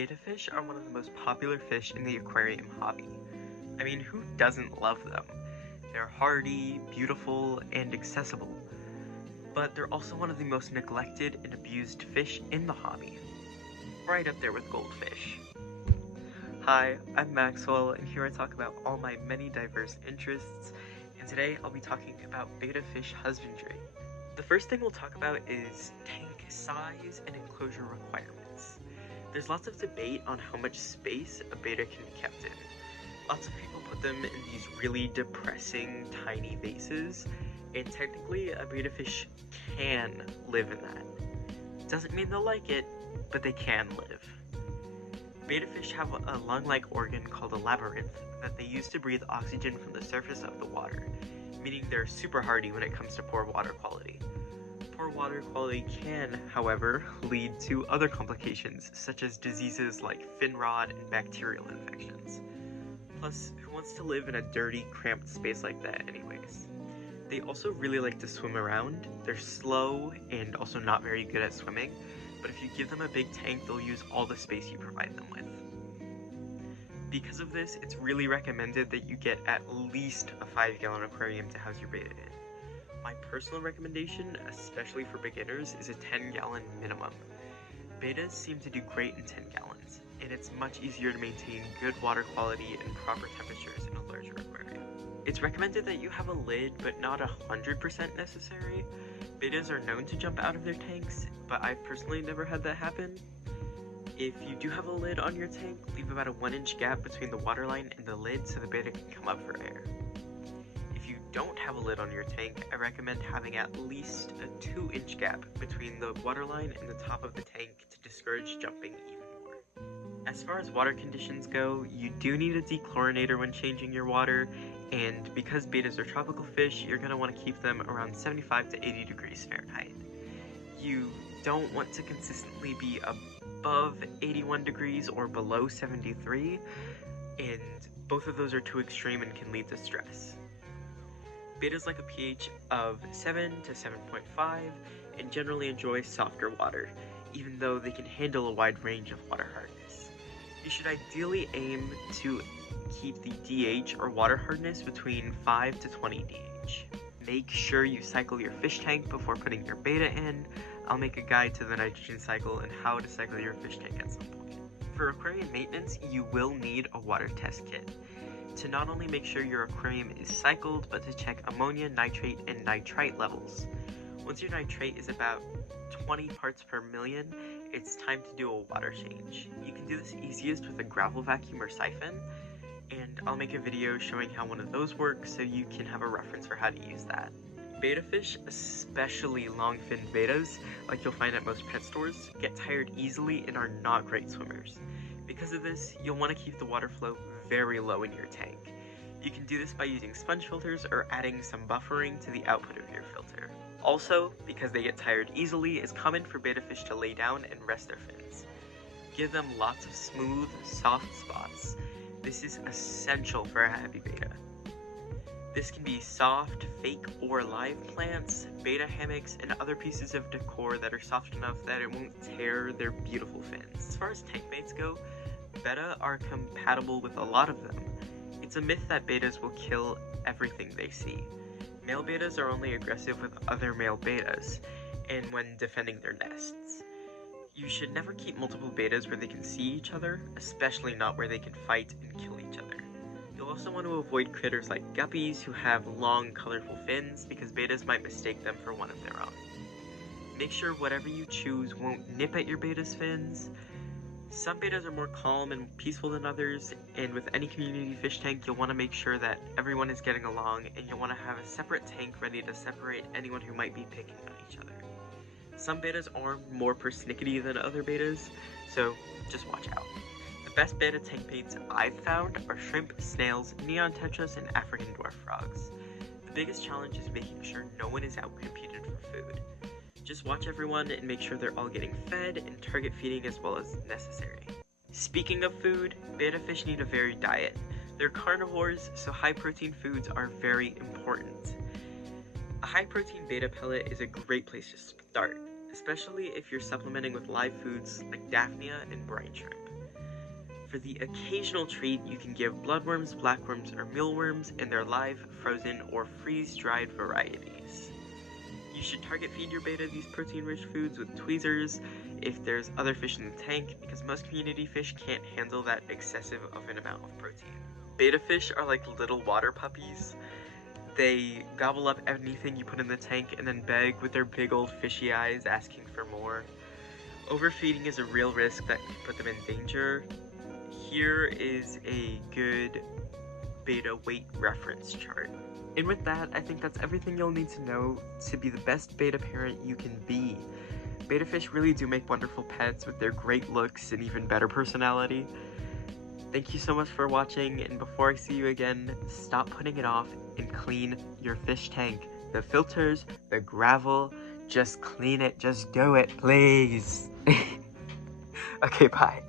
Betta fish are one of the most popular fish in the aquarium hobby. I mean, who doesn't love them? They're hardy, beautiful, and accessible. But they're also one of the most neglected and abused fish in the hobby. Right up there with goldfish. Hi, I'm Maxwell, and here I talk about all my many diverse interests, and today I'll be talking about betta fish husbandry. The first thing we'll talk about is tank size and enclosure requirements. There's lots of debate on how much space a betta can be kept in. Lots of people put them in these really depressing tiny vases, and technically a betta fish can live in that. Doesn't mean they'll like it, but they can live. Betta fish have a lung-like organ called a labyrinth that they use to breathe oxygen from the surface of the water, meaning they're super hardy when it comes to poor water quality. Poor water quality can, however, lead to other complications such as diseases like fin rot and bacterial infections. Plus, who wants to live in a dirty, cramped space like that anyways? They also really like to swim around. They're slow and also not very good at swimming, but if you give them a big tank, they'll use all the space you provide them with. Because of this, it's really recommended that you get at least a 5-gallon aquarium to house your betta in. My personal recommendation, especially for beginners, is a 10-gallon minimum. Bettas seem to do great in 10 gallons, and it's much easier to maintain good water quality and proper temperatures in a larger aquarium. It's recommended that you have a lid, but not 100% necessary. Bettas are known to jump out of their tanks, but I've personally never had that happen. If you do have a lid on your tank, leave about a 1-inch gap between the waterline and the lid so the betta can come up for air. If you don't have a lid on your tank, I recommend having at least a 2-inch gap between the waterline and the top of the tank to discourage jumping even more. As far as water conditions go, you do need a dechlorinator when changing your water, and because bettas are tropical fish, you're going to want to keep them around 75 to 80 degrees Fahrenheit. You don't want to consistently be above 81 degrees or below 73, and both of those are too extreme and can lead to stress. Bettas like a pH of 7 to 7.5 and generally enjoy softer water, even though they can handle a wide range of water hardness. You should ideally aim to keep the DH or water hardness between 5 to 20 DH. Make sure you cycle your fish tank before putting your betta in. I'll make a guide to the nitrogen cycle and how to cycle your fish tank at some point. For aquarium maintenance, you will need a water test kit to not only make sure your aquarium is cycled, but to check ammonia, nitrate, and nitrite levels. Once your nitrate is about 20 parts per million, it's time to do a water change. You can do this easiest with a gravel vacuum or siphon, and I'll make a video showing how one of those works so you can have a reference for how to use that. Betta fish, especially long-finned bettas, like you'll find at most pet stores, get tired easily and are not great swimmers. Because of this, you'll want to keep the water flow very low in your tank. You can do this by using sponge filters or adding some buffering to the output of your filter. Also, because they get tired easily, it's common for betta fish to lay down and rest their fins. Give them lots of smooth, soft spots. This is essential for a happy betta. This can be soft, fake, or live plants, betta hammocks, and other pieces of decor that are soft enough that it won't tear their beautiful fins. As far as tank mates go, betta are compatible with a lot of them. It's a myth that bettas will kill everything they see. Male bettas are only aggressive with other male bettas, and when defending their nests. You should never keep multiple bettas where they can see each other, especially not where they can fight and kill each other. You'll also want to avoid critters like guppies who have long, colorful fins because bettas might mistake them for one of their own. Make sure whatever you choose won't nip at your betta's fins. Some bettas are more calm and peaceful than others, and with any community fish tank, you'll want to make sure that everyone is getting along, and you'll want to have a separate tank ready to separate anyone who might be picking on each other. Some bettas are more persnickety than other bettas, so just watch out. The best betta tank mates I've found are shrimp, snails, neon tetras, and African dwarf frogs. The biggest challenge is making sure no one is outcompeted for food. Just watch everyone and make sure they're all getting fed and target feeding as well as necessary. Speaking of food, betta fish need a varied diet. They're carnivores, so high protein foods are very important. A high protein betta pellet is a great place to start, especially if you're supplementing with live foods like Daphnia and brine shrimp. For the occasional treat, you can give bloodworms, blackworms, or mealworms in their live, frozen, or freeze-dried varieties. You should target feed your betta these protein-rich foods with tweezers if there's other fish in the tank, because most community fish can't handle that excessive of an amount of protein. Betta fish are like little water puppies. They gobble up anything you put in the tank and then beg with their big old fishy eyes asking for more. Overfeeding is a real risk that can put them in danger. Here is a good betta weight reference chart. And with that, I think that's everything you'll need to know to be the best betta parent you can be. Betta fish really do make wonderful pets with their great looks and even better personality. Thank you so much for watching, and before I see you again, stop putting it off and clean your fish tank. The filters, the gravel, just clean it, just do it, please. Okay, bye.